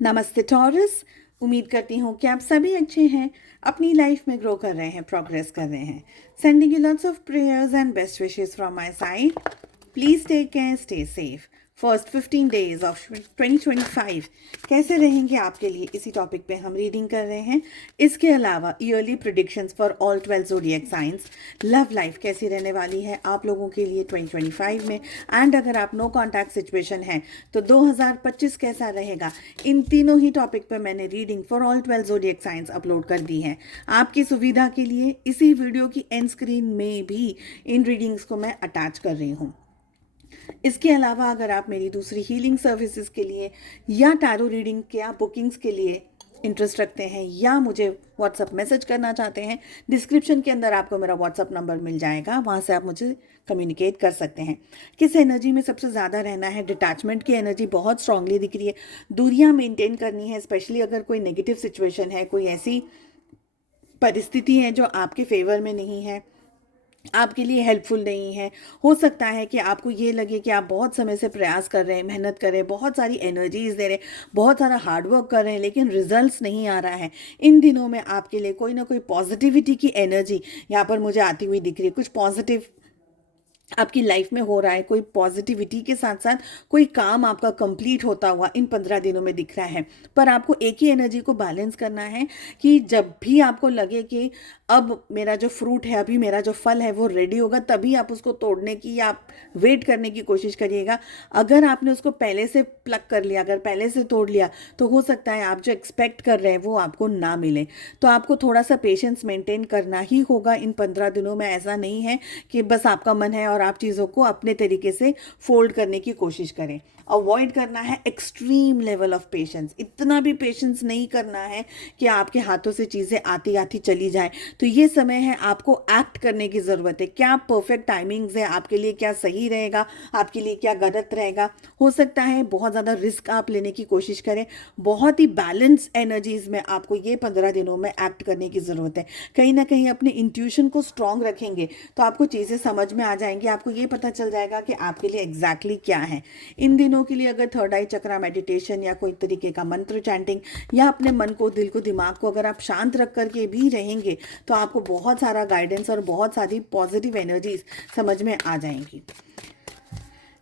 नमस्ते टॉरस। उम्मीद करती हूँ कि आप सभी अच्छे हैं, अपनी लाइफ में ग्रो कर रहे हैं, प्रोग्रेस कर रहे हैं। Sending you lots of prayers and best wishes from my side. Please take care, stay safe. First 15 days of 2025 कैसे रहेंगे आपके लिए, इसी टॉपिक पे हम रीडिंग कर रहे हैं। इसके अलावा yearly predictions for all 12 zodiac science, love life कैसी रहने वाली है आप लोगों के लिए 2025 में, एंड अगर आप नो कॉन्टैक्ट सिचुएशन है तो 2025 कैसा रहेगा। इन तीनों ही टॉपिक पर मैंने reading for all 12 zodiac science upload कर दी है आपकी सुविधा के लिए। इसी वीडियो की एंड स्क्रीन में भी इन रीडिंग्स को मैं अटैच कर रही हूँ। इसके अलावा अगर आप मेरी दूसरी हीलिंग सर्विसेज के लिए या टैरो रीडिंग के या बुकिंग्स के लिए इंटरेस्ट रखते हैं या मुझे व्हाट्सअप मैसेज करना चाहते हैं, डिस्क्रिप्शन के अंदर आपको मेरा व्हाट्सअप नंबर मिल जाएगा, वहाँ से आप मुझे कम्युनिकेट कर सकते हैं। किस एनर्जी में सबसे ज़्यादा रहना है? डिटैचमेंट की एनर्जी बहुत स्ट्रांगली दिख रही है। दूरियां मेंटेन करनी है, स्पेशली अगर कोई नेगेटिव सिचुएशन है, कोई ऐसी परिस्थिति है जो आपके फेवर में नहीं है, आपके लिए हेल्पफुल नहीं है। हो सकता है कि आपको ये लगे कि आप बहुत समय से प्रयास कर रहे हैं, मेहनत कर रहे हैं, बहुत सारी एनर्जीज दे रहे हैं, बहुत सारा हार्डवर्क कर रहे हैं, लेकिन रिजल्ट्स नहीं आ रहा है। इन दिनों में आपके लिए कोई ना कोई पॉजिटिविटी की एनर्जी यहाँ पर मुझे आती हुई दिख रही है। कुछ पॉजिटिव आपकी लाइफ में हो रहा है, कोई पॉजिटिविटी के साथ साथ कोई काम आपका कंप्लीट होता हुआ इन 15 दिनों में दिख रहा है। पर आपको एक ही एनर्जी को बैलेंस करना है कि जब भी आपको लगे कि अब मेरा जो फ्रूट है, अभी मेरा जो फल है वो रेडी होगा, तभी आप उसको तोड़ने की या आप वेट करने की कोशिश करिएगा। अगर आपने उसको पहले से प्लक कर लिया, अगर पहले से तोड़ लिया, तो हो सकता है आप जो एक्सपेक्ट कर रहे हैं वो आपको ना मिले। तो आपको थोड़ा सा पेशेंस मेंटेन करना ही होगा इन 15 दिनों में। ऐसा नहीं है कि बस आपका मन है और आप चीज़ों को अपने तरीके से फोल्ड करने की कोशिश करें। अवॉइड करना है एक्सट्रीम लेवल ऑफ पेशेंस। इतना भी पेशेंस नहीं करना है कि आपके हाथों से चीज़ें आती आती चली जाए। तो ये समय है आपको एक्ट करने की ज़रूरत है। क्या परफेक्ट टाइमिंग्स है आपके लिए, क्या सही रहेगा आपके लिए, क्या गलत रहेगा। हो सकता है बहुत ज़्यादा रिस्क आप लेने की कोशिश करें। बहुत ही बैलेंस एनर्जीज में आपको ये 15 दिनों में एक्ट करने की ज़रूरत है। कहीं ना कहीं अपने इंट्यूशन को स्ट्रांग रखेंगे तो आपको चीज़ें समझ में आ जाएंगी। आपको ये पता चल जाएगा कि आपके लिए एग्जैक्टली क्या है। इन दिनों के लिए अगर थर्ड आई चक्रा मेडिटेशन या कोई तरीके का मंत्र चैंटिंग या अपने मन को, दिल को, दिमाग को अगर आप शांत रख करके भी रहेंगे तो आपको बहुत सारा गाइडेंस और बहुत सारी पॉजिटिव एनर्जीज समझ में आ जाएंगी।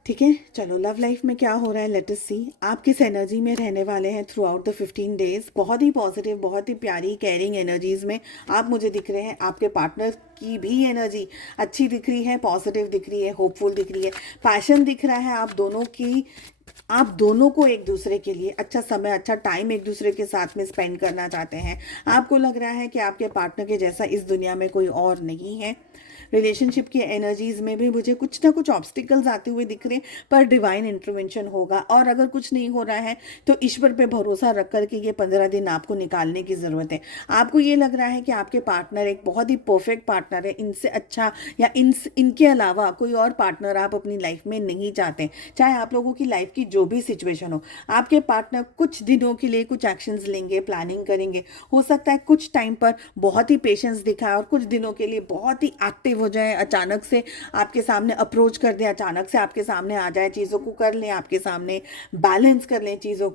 ठीक है, चलो लव लाइफ में क्या हो रहा है, लेट अस सी। आप किस एनर्जी में रहने वाले हैं थ्रू आउट द 15 डेज। बहुत ही पॉजिटिव, बहुत ही प्यारी, केयरिंग एनर्जीज में आप मुझे दिख रहे हैं। आपके पार्टनर की भी एनर्जी अच्छी दिख रही है, पॉजिटिव दिख रही है, होपफुल दिख रही है, पैशन दिख रहा है। आप दोनों को एक दूसरे के लिए अच्छा समय, अच्छा टाइम एक दूसरे के साथ में स्पेंड करना चाहते हैं। आपको लग रहा है कि आपके पार्टनर के जैसा इस दुनिया में कोई और नहीं है। रिलेशनशिप की एनर्जीज में भी मुझे कुछ ना कुछ ऑब्स्टिकल्स आते हुए दिख रहे हैं, पर डिवाइन इंटरवेंशन होगा। और अगर कुछ नहीं हो रहा है तो ईश्वर पे भरोसा रख करके ये 15 दिन आपको निकालने की ज़रूरत है। आपको ये लग रहा है कि आपके पार्टनर एक बहुत ही परफेक्ट पार्टनर है, इनसे अच्छा या इनके अलावा कोई और पार्टनर आप अपनी लाइफ में नहीं चाहते। चाहे आप लोगों की लाइफ की जो भी सिचुएशन हो, आपके पार्टनर कुछ दिनों के लिए कुछ एक्शंस लेंगे, प्लानिंग करेंगे। हो सकता है कुछ टाइम पर बहुत ही पेशेंस दिखाए और कुछ दिनों के लिए बहुत ही एक्टिव हो जाए, अचानक से आपके सामने अप्रोच कर दें, अचानक से आपके सामने आ जाए, चीज़ों को कर लें आपके सामने, बैलेंस कर लें चीज़ों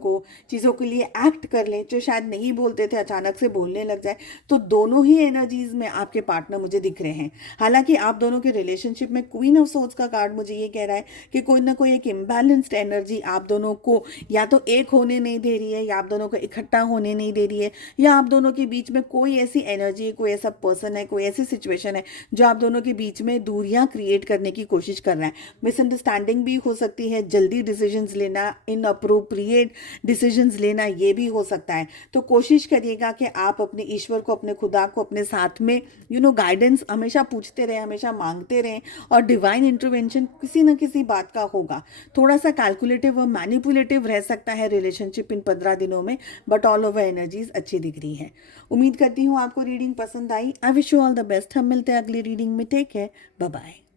के लिए एक्ट कर लें। जो शायद नहीं बोलते थे अचानक से बोलने लग जाए। तो दोनों ही एनर्जीज में आपके पार्टनर मुझे दिख रहे हैं। हालांकि आप दोनों के रिलेशनशिप में क्वीन ऑफ सोर्ड्स का कार्ड मुझे ये कह रहा है कि कोई ना कोई एक इम्बैलेंस्ड एनर्जी आप दोनों को या तो एक होने नहीं दे रही है, या आप दोनों को इकट्ठा होने नहीं दे रही है, या आप दोनों के बीच में कोई ऐसी एनर्जी, कोई ऐसा पर्सन है, कोई ऐसी सिचुएशन है जो आप दोनों के बीच में दूरियां क्रिएट करने की कोशिश कर रहा है। मिसअंडरस्टैंडिंग भी हो सकती है, जल्दी डिसीजंस लेना, इनअप्रोप्रिएट डिसीजंस लेना, ये भी हो सकता है। तो कोशिश करिएगा कि आप अपने ईश्वर को, अपने खुदा को अपने साथ में गाइडेंस हमेशा पूछते रहें, हमेशा मांगते रहें, और डिवाइन इंटरवेंशन किसी न किसी बात का होगा। थोड़ा सा कैलकुलेटिव और मैनिपुलेटिव रह सकता है रिलेशनशिप इन 15 दिनों में, बट ऑल ओवर एनर्जीज अच्छी दिख रही है। उम्मीद करती हूँ आपको रीडिंग पसंद आई। I wish you all the best. हम मिलते हैं अगली रीडिंग में। Take care, bye bye.